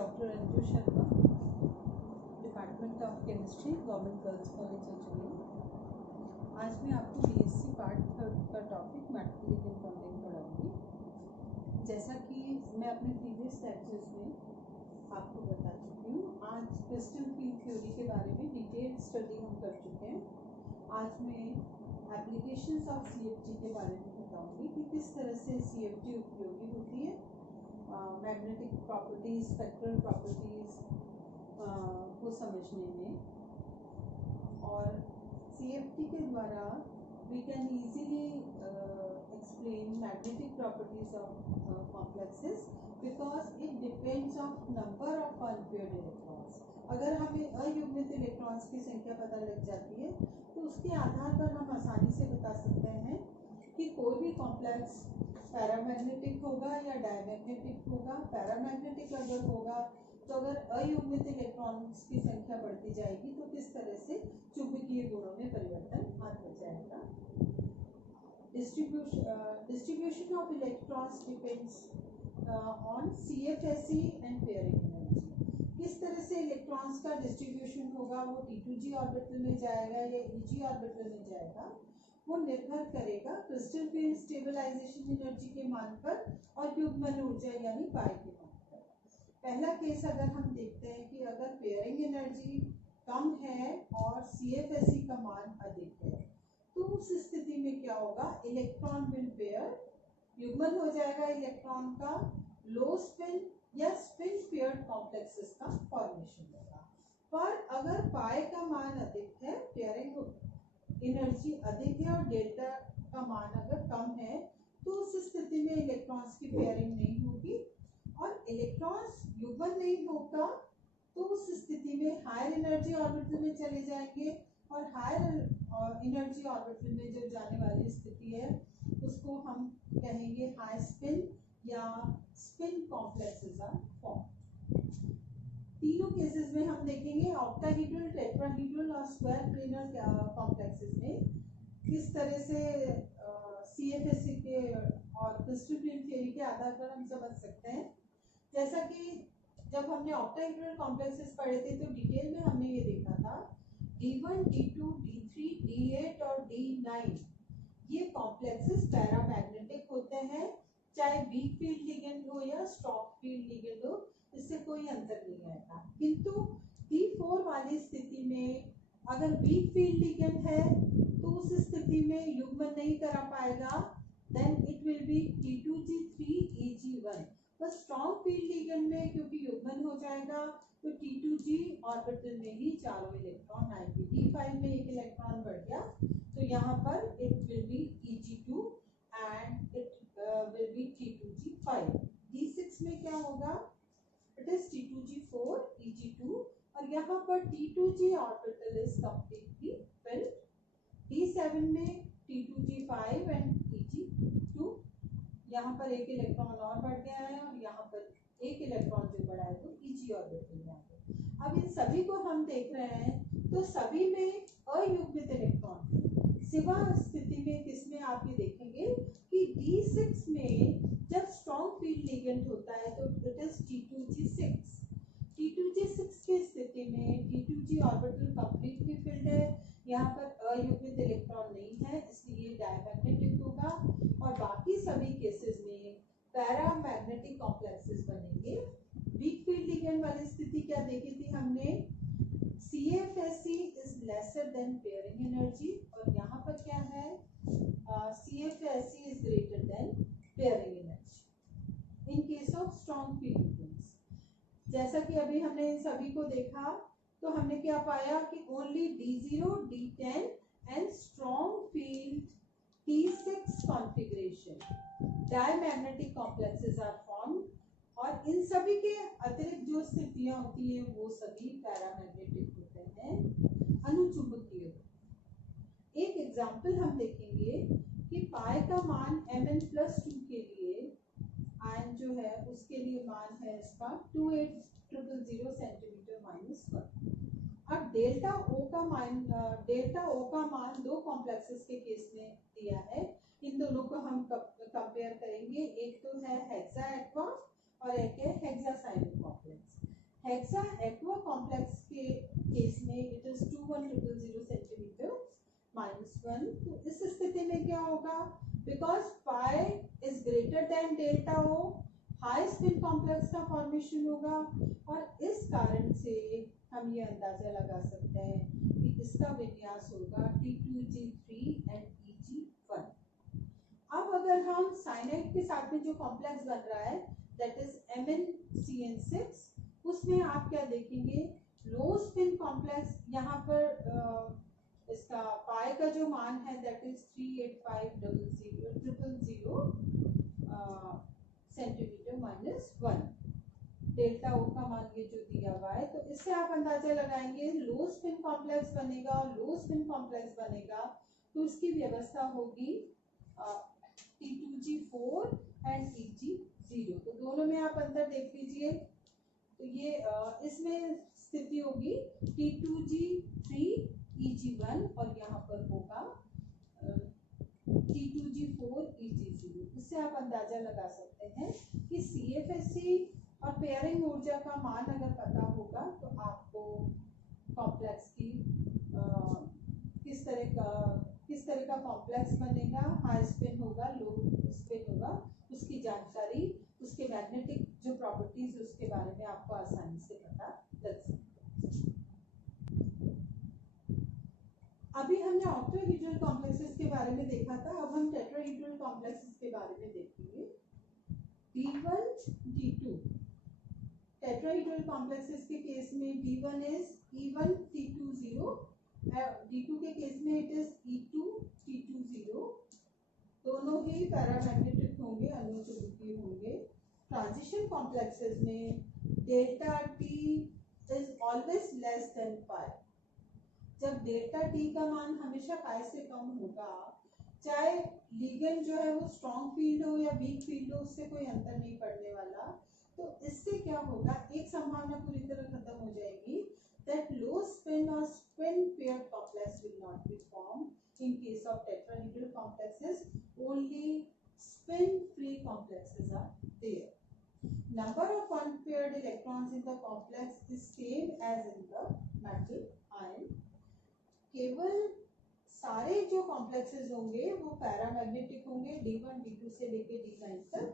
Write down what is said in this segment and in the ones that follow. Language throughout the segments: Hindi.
Doctor Anju Sharma, department of chemistry, government girls college Ajmer. आज मैं आपको बीएससी पार्ट 3 का टॉपिक मैटेरियल कंपाउंडिंग पढ़ाऊंगी। जैसा कि मैं अपने प्रीवियस लेक्चर्स में आपको बता चुकी हूँ, आज क्रिस्टल फील्ड थ्योरी के बारे में डिटेल स्टडी हम कर चुके हैं। आज मैं एप्लीकेशंस ऑफ सीएफटी के बारे में बताऊंगी कि किस तरह से सीएफटी उपयोगी होती है मैग्नेटिक प्रॉपर्टीज, स्पेक्ट्रल प्रॉपर्टीज को समझने में। और सीएफटी के द्वारा we can easily explain magnetic properties of complexes because it depends on number of unpaired electrons. अगर हमें अयुग्मित इलेक्ट्रॉन्स की संख्या पता लग जाती है तो उसके आधार पर हम आसानी से बता सकते हैं कि कोई भी कॉम्प्लेक्स पैरामैग्नेटिक होगा या डायमैग्नेटिक होगा। पैरामैग्नेटिक अगर होगा तो अगर अयुग्मित इलेक्ट्रॉन्स की संख्या बढ़ती जाएगी तो किस तरह से चुंबकीय गुणों में परिवर्तन आता जाएगा। Distribution of electrons depends on CFSE and pairing energy. किस तरह से इलेक्ट्रॉन्स का डिस्ट्रीब्यूशन होगा, वो T2G ऑर्बिटल में जाएगा या EG ऑर्बिटल में जाएगा, वो निर्भर करेगा क्रिस्टल फील्ड स्टेबलाइजेशन एनर्जी के मान पर और युग्मन ऊर्जा यानी पाई के मान पर। पहला केस अगर हम देखते हैं कि अगर पेयरिंग एनर्जी कम है और CFSE का मान अधिक है तो उस स्थिति में क्या होगा, इलेक्ट्रॉन विल पेयर, युग्मन हो जाएगा इलेक्ट्रॉन का, लो स्पिन या स्पिन पेयर्ड कॉम्प्लेक्सेस का फॉर्मेशन होगा। पर अगर पाई का मान अधिक है, पेयरिंग एनर्जी अधिक है और डेल्टा का मान अगर कम है तो उस स्थिति में इलेक्ट्रॉन्स की पेयरिंग नहीं होगी और इलेक्ट्रॉन्स युग्मन नहीं होगा तो उस स्थिति में हायर एनर्जी ऑर्बिटल में चले जाएंगे और हायर एनर्जी ऑर्बिटल में जो जाने वाली स्थिति है उसको हम कहेंगे हाई स्पिन या स्पिन कॉम्प्लेक्सेस आर फॉर्म। तीनों केसेस में हम देखेंगे ऑक्टाहेड्रल, टेट्राहेड्रल और स्क्वायर प्लेनर कॉम्प्लेक्सेस में किस तरह से CFSE के और क्रिस्टल फील्ड थ्योरी के आधार पर हम समझ सकते हैं। जैसा कि जब हमने ऑक्टाहेड्रल कॉम्प्लेक्सेस पढ़े थे तो डिटेल में हमने ये देखा था D1, D2, D3, D8 और D9 ये कॉम्प्लेक्सेस पैरामैग्नेटिक होते हैं, चाहे वीक फील्ड लिगेंड हो या स्ट्रॉन्ग फील्ड लिगेंड हो, इससे कोई अंतर नहीं आएगा। किंतु D4 वाली स्थिति में अगर वीक फील्ड लिगेंड है तो उस स्थिति में युग्मन नहीं करा पाएगा, then it will be T2G3 EG1। बस स्ट्रॉन्ग फील्ड लिगेंड में क्योंकि युग्मन हो जाएगा तो T2G ऑर्बिटल में ही चारों इलेक्ट्रॉन आएंगे। D5 में एक इलेक्ट्रॉन बढ़ गया तो यहाँ पर it will be EG2 and it will be T2G5। D6 में क्या होगा, इट इज T2G4 EG2 और यहाँ पर T2G orbital is completely filled. D7 में T2G5 एंड EG2, यहाँ पर एक इलेक्ट्रॉन और बढ़ गया है और यहाँ पर एक इलेक्ट्रॉन जो बढ़ा है तो EG ऑर्बिटल में आ गया। अब इन सभी को हम देख रहे हैं तो सभी में अयुग्मित इलेक्ट्रॉन, सिवा स्थिति में किसमें आप ये देखेंगे कि D6 में जब स्ट्रॉन्ग फील्ड लिगेंड होता है तो इट इज T2G6। T2G6 की स्थिति में T2G ऑर्बिटल कंप्लीटली फिल्ड है, यहाँ पर अयुग्मित इलेक्ट्रॉन नहीं है इसलिए डायमैग्नेटिक होगा और बाकी सभी केसेस में पैरामैग्नेटिक कॉम्प्लेक्सेस बनेंगे। वीक फील्ड लिगेंड वाली स्थिति क्या देखी थी हमने, CFSE is lesser than pairing energy और यहाँ पर क्या है, CFSE is greater then pairing energy in case of strong field ligands. जैसा कि अभी हमने इन सभी को देखा तो हमने क्या पाया कि only D0, D10 and strong field T6 configuration diamagnetic complexes are formed और इन सभी के अतिरिक्त जो स्थितियां होती है वो सभी पैरामैग्नेटिक होते हैं, अनुचुंबकीय। एक एग्जांपल हम देखेंगे कि पाई का मान Mn+2 के लिए आयन जो है उसके लिए मान है इसका 28000 cm-1। अब डेल्टा O का मान दो कॉम्प्लेक्सेस के केस में दिया है, इन दोनों को हम कंपेयर करेंगे। एक तो है हेक्सा एक्वा और एक है hexacyanic complex. Hexa aqua complex के केस में इट इज 2100 सेंटीमीटर -1। तो इस स्थिति में क्या होगा, because pi is greater than delta O, high spin complex का फॉर्मेशन होगा, और इस कारण से हम ये अंदाजा लगा सकते हैं कि इसका विन्यास होगा T2G3 एंड EG1। अब अगर हम साइनाइड के साथ में जो कॉम्प्लेक्स बन रहा है दैट इज MnCN6, उसमें आप क्या देखेंगे, लो स्पिन कॉम्प्लेक्स, यहाँ पर इसका पाई का जो मान है दैट इज 38500 सेंटीमीटर -1, डेल्टा ओ का मान ये जो दिया हुआ है। तो इससे आप अंदाजा लगाएंगे लो स्पिन कॉम्प्लेक्स बनेगा, और लो स्पिन कॉम्प्लेक्स बनेगा तो उसकी व्यवस्था होगी T2G4 एंड EG0। तो दोनों में आप अंतर देख लीजिए, तो ये इसमें स्थिति होगी T2G3 EG1, और यहाँ पर होगा T2G4 EG0। इससे आप अंदाजा लगा सकते हैं कि CFSE और पेयरिंग ऊर्जा का मान अगर पता होगा तो आपको कॉम्प्लेक्स की किस तरह का कॉम्प्लेक्स बनेगा, हाई स्पिन होगा, लो स्पिन होगा, उसकी जानकारी, उसके मैग्नेटिक जो प्रॉपर्टीज उसके बारे में आपको आसानी से पता लग सकता है। अभी हमने ऑक्टाहेड्रल कॉम्प्लेक्सेस के बारे में देखा था, अब हम टेट्राहेड्रल कॉम्प्लेक्सेस के बारे में देखेंगे। D1 D2 टेट्राहेड्रल कॉम्प्लेक्सेस के केस में D1 is E1 T20, D2 के केस में इट इज E2 T20। दोनों ही पैरामैग्नेटिक होंगे, अनुचुंबकीय होंगे। ट्रांजिशन कॉम्प्लेक्सेस में delta T is always less than pi. जब डेल्टा T का मान हमेशा पाई से कम होगा, चाहे लिगेंड जो है वो स्ट्रॉन्ग फील्ड हो या वीक फील्ड हो, उससे कोई अंतर नहीं पड़ने वाला। तो इससे क्या होगा, एक संभावना पूरी तरह खत्म हो जाएगी, that low spin or spin paired complex will not be formed in case of tetrahedral complexes. Only spin free complexes are there. Number of unpaired electrons in the complex is same as in the metal ion. केवल सारे जो कॉम्प्लेक्सेस होंगे वो पैरामैग्नेटिक होंगे, D1 D2 से लेके D9 तक।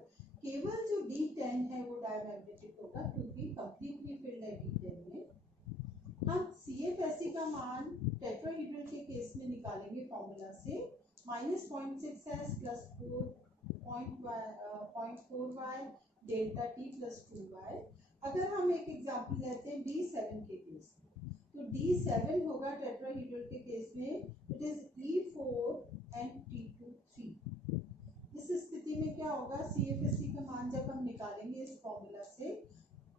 केवल जो D10 है वो डायमैग्नेटिक होगा, क्योंकि कंप्लीटली फील्ड है D10 में। हम CFSE का मान टेट्राहेड्रल के केस में निकालेंगे फॉर्मूला से, -0.6s + 4.4y delta T + 2y। अगर हम एक एग्जांपल लेते हैं D7 के केस में, तो D7 होगा टेट्राहेड्रल के केस में it is E4 and T2 3। इस स्थिति में क्या होगा, CFSE का मान जब हम निकालेंगे इस फॉर्मूला से,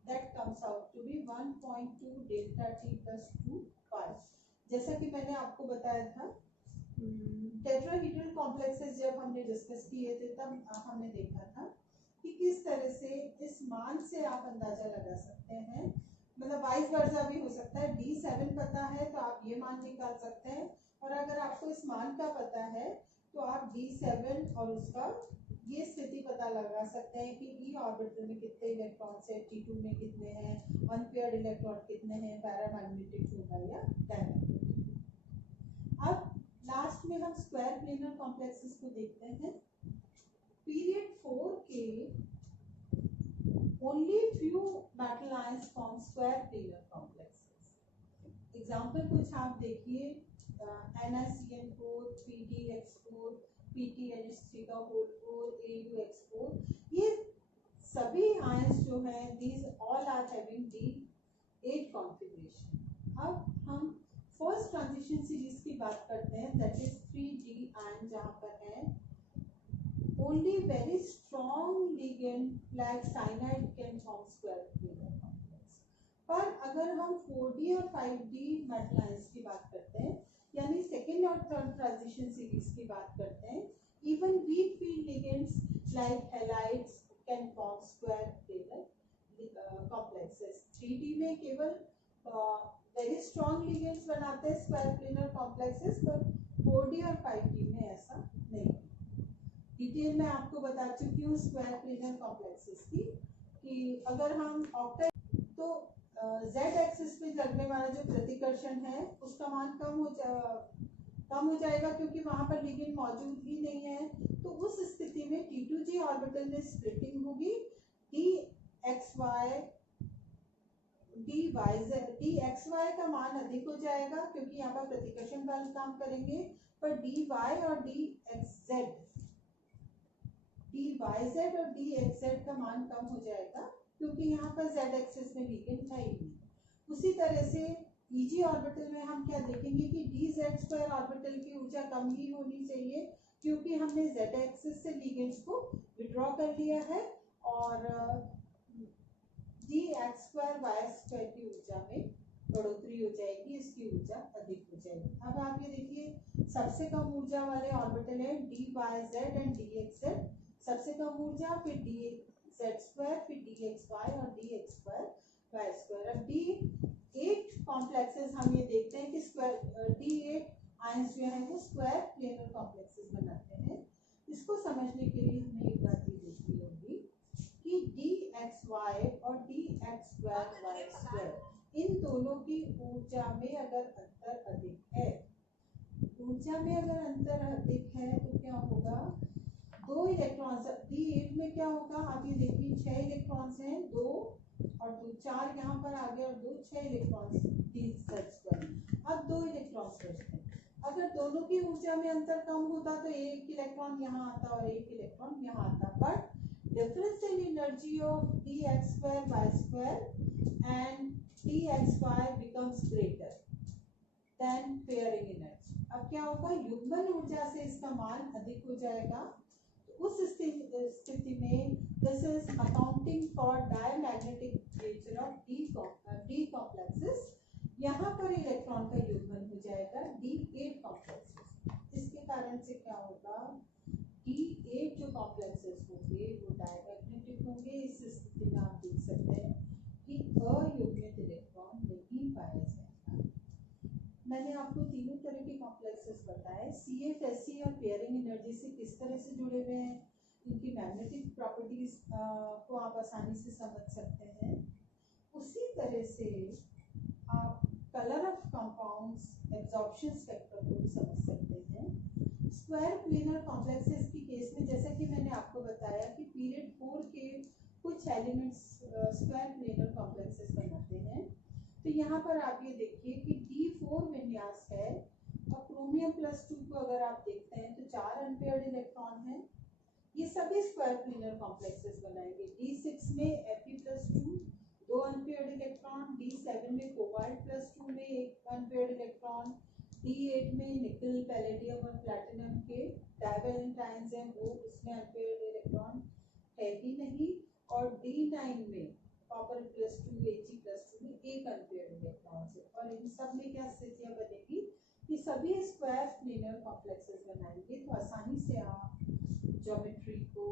that comes out to be 1.2 delta T + 2 पाई। जैसा कि मैंने आपको बताया था, टेट्राहेड्रल कॉम्प्लेक्सेस जब हमने डिस्कस किए थे तब हमने देखा था कि किस तरह से इस मान से आप अंदाजा लगा सकते हैं, मतलब वाइस वर्सा भी हो सकता है। D7 पता है तो आप ये मान निकाल सकते हैं, और अगर आपको इस मान का पता है तो आप D7 और उसका ये स्थिति पता लगा सकते हैं कि ई ऑर्बिटल में कितने इलेक्ट्रॉन्स है, T2 में कितने हैं, अनपेयर्ड इलेक्ट्रॉन कितने हैं, पैरामैग्नेटिक होगा या डायमैग्नेटिक। अब लास्ट में हम स्क्वायर प्लेनर कॉम्प्लेक्सेस को देखते हैं। पीरियड 4 के only few metal ions form square planar complexes. Example कुछ आप देखिए, NaCN4, PdX4, PtNH3 का होल 4, AuX4, ये सभी आयंस जो हैं these all are having D8 configuration। अब हम फर्स्ट ट्रांजिशन सीरीज की बात करते हैं, दैट इज 3D आयन, जहाँ पर है only very strong ligand like cyanide can form square planar complex। पर अगर हम 4D और 5D मेटल आयंस की बात करते हैं, यानी सेकेंड और थर्ड ट्रांजिशन सीरीज की बात करते हैं, even weak field ligands like halides can form square planar complexes। 3D में केवल वेरी स्ट्रॉन्ग लिगेंड्स बनाते हैं स्क्वायर प्लेनर कॉम्प्लेक्सेस, पर 4D और 5D में ऐसा नहीं। डिटेल में आपको बता चुकी हूँ स्क्वायर प्लेनर कॉम्प्लेक्सेस की, कि अगर हम ऑक्टा तो जेड एक्सिस पे लगने वाला जो प्रतिकर्षण है उसका मान कम हो जाएगा, क्योंकि वहां पर लिगेंड मौजूद ही नहीं है। तो उस स्थिति में T2G ऑर्बिटल में स्प्लिटिंग होगी, dxy का मान अधिक हो जाएगा क्योंकि यहाँ पर प्रतिकर्षण बल काम करेंगे, पर dy और dxz का मान कम हो जाएगा क्योंकि यहाँ पर z एक्सिस में लिगेंड है ही नहीं। उसी तरह से Eg ऑर्बिटल में हम क्या देखेंगे कि dz² ऑर्बिटल की ऊर्जा कम ही होनी चाहिए, क्योंकि हमने z एक्सिस से लिगेंड्स को विड्रॉ कर लिया है, और dx² y² की ऊर्जा में बढ़ोतरी हो जाएगी, इसकी ऊर्जा अधिक हो जाएगी। अब आप ये देखिए, सबसे कम ऊर्जा वाले ऑर्बिटल है dyz एंड dxz, सबसे कम ऊर्जा, फिर dz², फिर dxy और dx²y²। अब D8 कॉम्प्लेक्सेस हम ये देखते हैं कि D8 आयंस जो है वो स्क्वायर प्लेनर कॉम्प्लेक्सेस बनाते हैं। इसको समझने के लिए हमें एक बात ये देखनी होगी कि dxy और dx²y² इन दोनों की ऊर्जा में अगर अंतर अधिक है, ऊर्जा में अगर अंतर अधिक है तो क्या होगा, दो इलेक्ट्रॉन्स D8 में क्या होगा, आप ये देखिए 6 इलेक्ट्रॉन्स हैं, 2 और 2 4 यहाँ पर आ गए, और 2 6 इलेक्ट्रॉन्स dz²। अब 2 इलेक्ट्रॉन्स बचते हैं। अगर दोनों की ऊर्जा में अंतर कम होता तो एक इलेक्ट्रॉन यहाँ आता और एक इलेक्ट्रॉन यहाँ आता, but differential energy of dx²y² and dxy becomes greater than pairing energy। अब क्या होगा, युग्मन ऊर्जा से इसका मान अधिक हो जाएगा। उस स्थिति में this is accounting for diamagnetic nature of D complexes. यहाँ पर इलेक्ट्रॉन का युग्मन हो जाएगा D8 कॉम्प्लेक्सेस। इसके कारण से क्या होगा, D8 जो कॉम्प्लेक्सेस होंगे वो डायमैग्नेटिक होंगे। इस स्थिति में आप देख सकते हैं कि अयुग्मित इलेक्ट्रॉन नहीं पाया जाएगा। मैंने आपको तीनों तरह के कॉम्प्लेक्सेस बताए, CFSE और पेयरिंग एनर्जी से किस तरह से जुड़े हुए हैं, इनकी मैग्नेटिक प्रॉपर्टीज को आप आसानी से समझ सकते हैं। उसी तरह से आप colour of compounds, absorption spectrum को भी समझ सकते हैं। स्क्वायर प्लेनर कॉम्प्लेक्सेस की केस में जैसा कि मैंने आपको बताया कि पीरियड 4 के कुछ एलिमेंट्स स्क्वायर प्लेनर कॉम्प्लेक्सेस बनाते हैं। तो यहाँ पर आप ये देखिए कि D4 विन्यास है, और क्रोमियम +2 को अगर आप देखते हैं तो 4 अनपेयर्ड इलेक्ट्रॉन हैं। ये सभी स्क्वायर प्लेनर कॉम्प्लेक्सेस बनाएंगे। D6 में Fe+2 2 अनपेयर्ड इलेक्ट्रॉन, D7 में कोबाल्ट +2 में 1 अनपेयर्ड इलेक्ट्रॉन, D8 में निकल, पैलेडियम और प्लैटिनम के डाइवैलेंट आयंस हैं, वो उसमें अनपेयर्ड इलेक्ट्रॉन है ही नहीं, और D9 में कॉपर +2 Ag+2 में 1 अनपेयर्ड इलेक्ट्रॉन है। और इन सब में क्या स्थितियां बनेगी कि सभी स्क्वायर प्लेनर कॉम्प्लेक्सेस बनाएंगे, तो आसानी से आप ज्योमेट्री को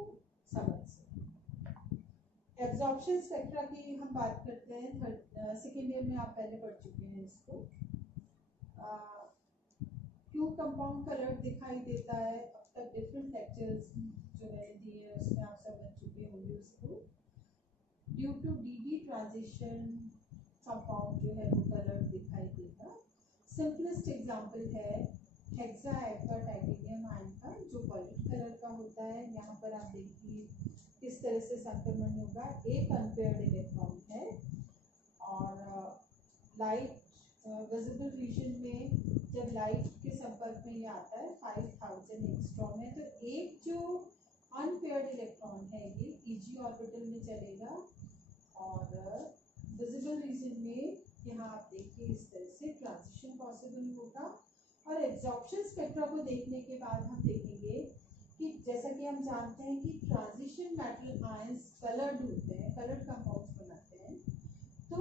समझ सकते। एब्जॉर्प्शन स्पेक्ट्रा की हम बात करते हैं, सेकेंड ईयर में आप पहले पढ़ चुके हैं इसको। क्यों कंपाउंड कलर दिखाई देता है, अब तक डिफरेंट लेक्चर्स जो मैंने दिए हैं उसमें आप समझ चुके होंगे उसको। Due to DD transition compound जो है वो कलर दिखाई देगा। सिंपलेस्ट एग्जांपल है हेक्सा एक्वा टाइटेनियम आयन का, जो वॉलेट कलर का होता है। यहाँ पर आप देखिए किस तरह से संक्रमण होगा, 1 अनपेयर्ड इलेक्ट्रॉन है, और लाइट विजिबल रीजन में जब लाइट के संपर्क में ये आता है 5000 एंगस्ट्रॉम है, तो एक जो अनपेयर्ड इलेक्ट्रॉन है ये Eg ऑर्बिटल में चलेगा, और विजिबल रीजन में यहाँ आप देखिए इस तरह से ट्रांजिशन पॉसिबल होगा। और एब्जॉर्प्शन स्पेक्ट्रा को देखने के बाद हम देखेंगे कि जैसा कि हम जानते हैं कि ट्रांजिशन मेटल आयंस कलर्ड होते हैं, कलर्ड कंपाउंड्स बनाते हैं। तो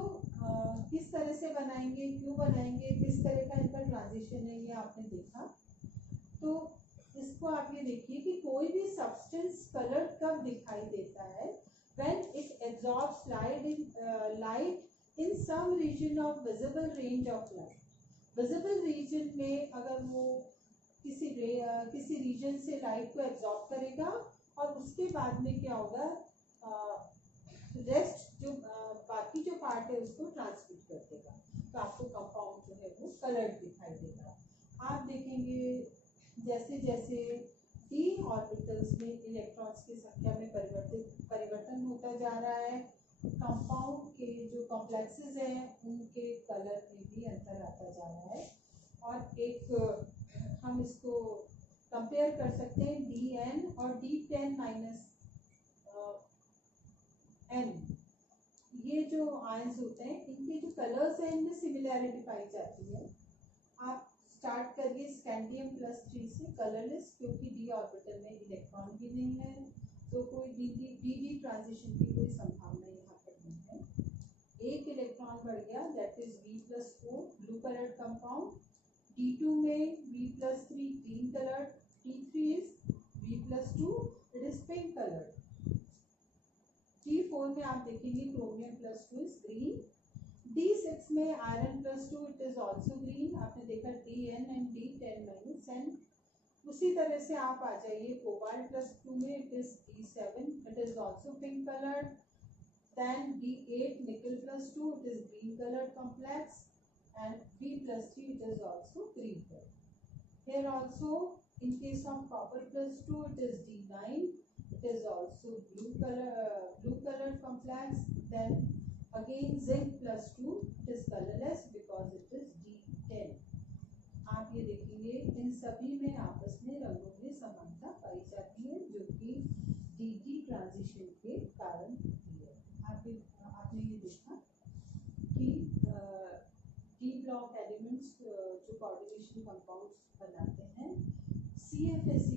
किस तरह से बनाएंगे, क्यों बनाएंगे, किस तरह का इनका ट्रांजिशन है, ये आपने देखा। तो इसको आप ये देखिए कि कोई भी सब्सटेंस कलर्ड कब दिखाई देता है, when it absorbs light in some region of visible range of light। Visible region में अगर वो किसी रीजन से लाइट को एब्जॉर्ब करेगा, और उसके बाद में क्या होगा, रेस्ट जो बाकी जो पार्ट है उसको ट्रांसफर जैसे जैसे d ऑर्बिटल्स में इलेक्ट्रॉन्स की संख्या में परिवर्तन होता जा रहा है, कंपाउंड के जो कॉम्प्लेक्सेस हैं उनके कलर में भी अंतर आता जा रहा है। और एक हम इसको कंपेयर कर सकते हैं Dn और D10 माइनस n, ये जो आयंस होते हैं इनके जो कलर्स हैं इनमें सिमिलैरिटी पाई जाती है। आप स्टार्ट करिए स्कैंडियम +3 से कलरलेस, क्योंकि d ऑर्बिटल में इलेक्ट्रॉन भी नहीं है तो कोई dd ट्रांजिशन की कोई संभावना यहाँ पर नहीं है। एक इलेक्ट्रॉन बढ़ गया, that is V+4 blue coloured compound, D2 में V+3 green coloured, T3 is V+2 it is pink coloured, T4 में आप देखेंगे क्रोमियम +2 इज ग्रीन, D6 में iron +2 it is also green, आपने देखा Dn and D10 minus n। उसी तरह से आप आ जाइए कोबाल्ट +2 में it is D7 it is also pink coloured, then D8 nickel +2 it is green coloured complex and V+3 it is also green color. Here also in case of copper +2 it is D9, it is also blue color complex, then again zinc +2 it is colorless because it is D10। आप ये देखेंगे इन सभी में आपस में रंगों में समानता पाई जाती है जो कि dd ट्रांजिशन के कारण होती है। आपने ये देखा कि D ब्लॉक एलिमेंट्स जो कोऑर्डिनेशन कंपाउंड्स बनाते हैं CFSE